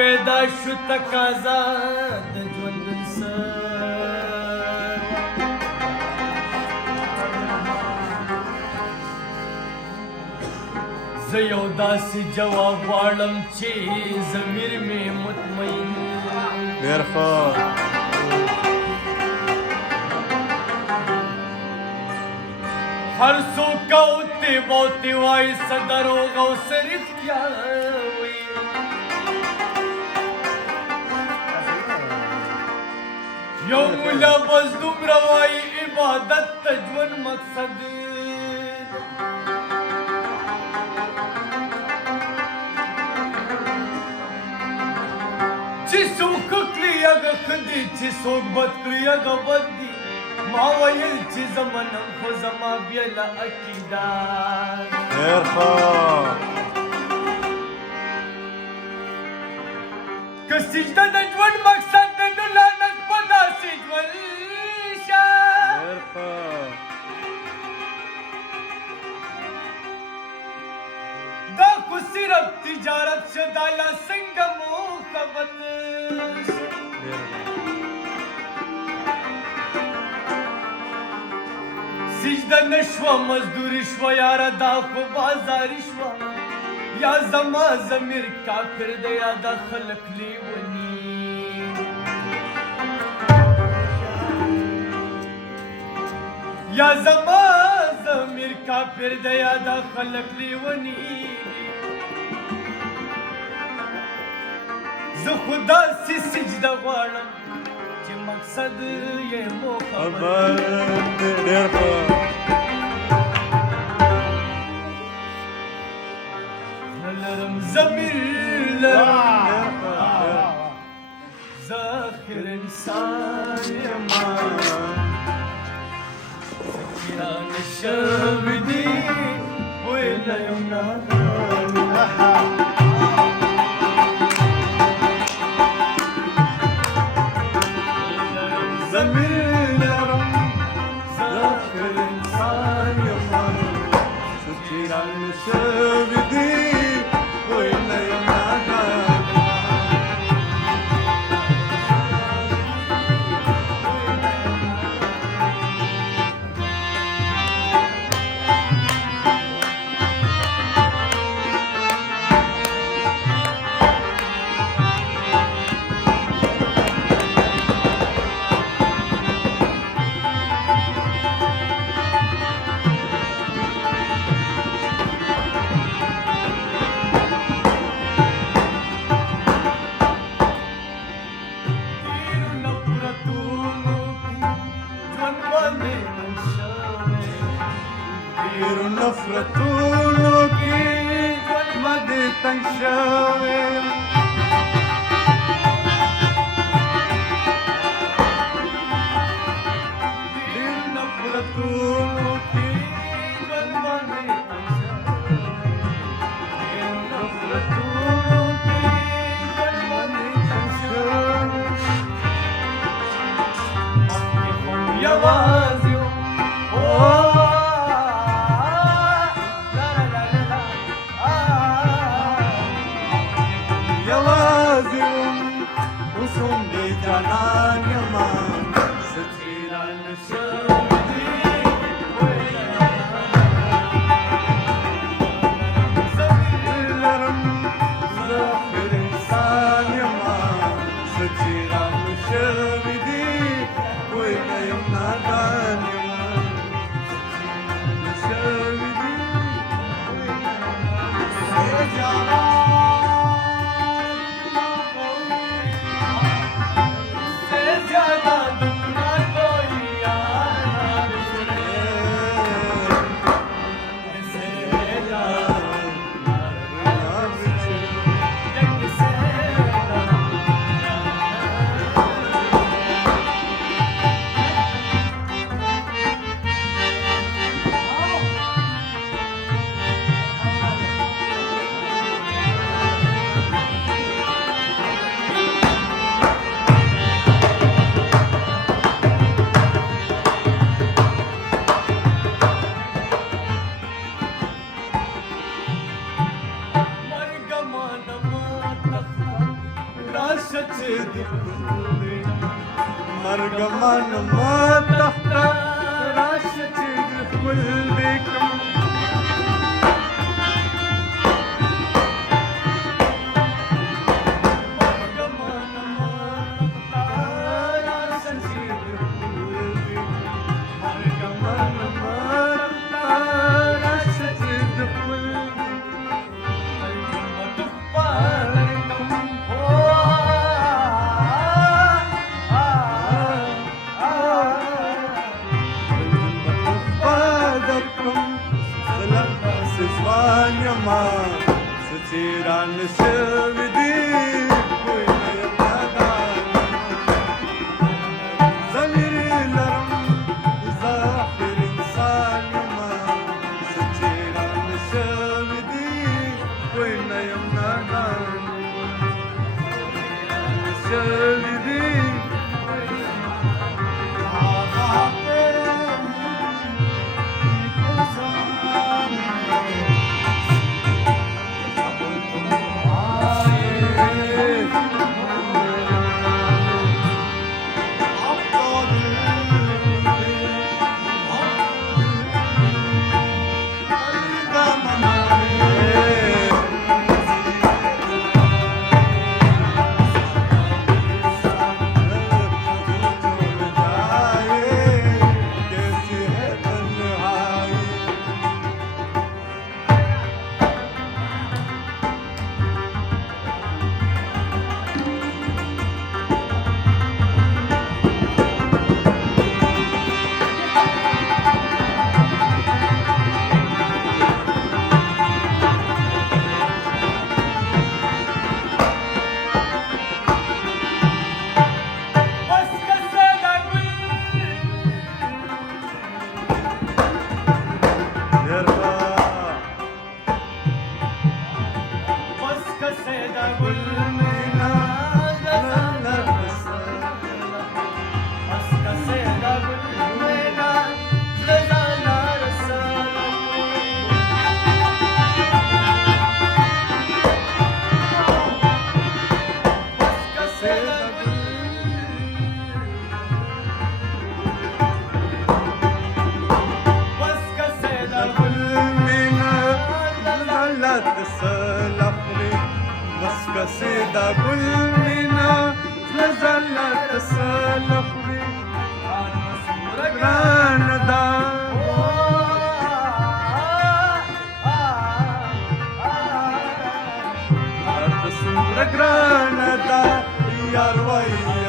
پیدا شو تقاضا د ژوند سر زه یو داسې جواب غواړم چې ضمیر مې مطمئن ډېر ښه هر څوک اوتې بوتې وایي څه دروغ او څه رښتیا وایي یو مولا بس دومره وایي عبادت د ژوند مقصد چې څوک کړي هغه ښه دي چې څوک بد کړي هغه بد دي ما ویل چې زمنم خو زما بیله عقیده ډېر ښه که سجده د ژوند مقصد دی نو لعنت په داسې ژوند شه ډېر ښه دا خو صرف تجارت شه دا لا څنګه موخه بدل شه سجده نشوه مزدوری شوه یاره دا خو بازاري شوه یا زما ضمیر کافر دی یا دا خلق لیوني یا زما ضمیر کافر دی یا دا خلق لیوني زه خو داسې سجده غواړم چې مقصد یې مو خبر ډېر ښه لرم ضمیر لرم زه آخر انسان یما سکیران شوی دی ویله یم نادان نفرتونو کې ژوند مې تنګ شوی ډېر نفرتونو کې ژوند مې تنګ شوی ډېر نفرتونو کې ژوند مې تنګ شوی یوازې أرجمان ما تحت راشة ولدكم Setiran sevdik zamirlerim zaferin salma Setiran sevdik oynayım nadan sevdik قصيدة كل منا لازالت تصلحني غراندا غراندا يا روي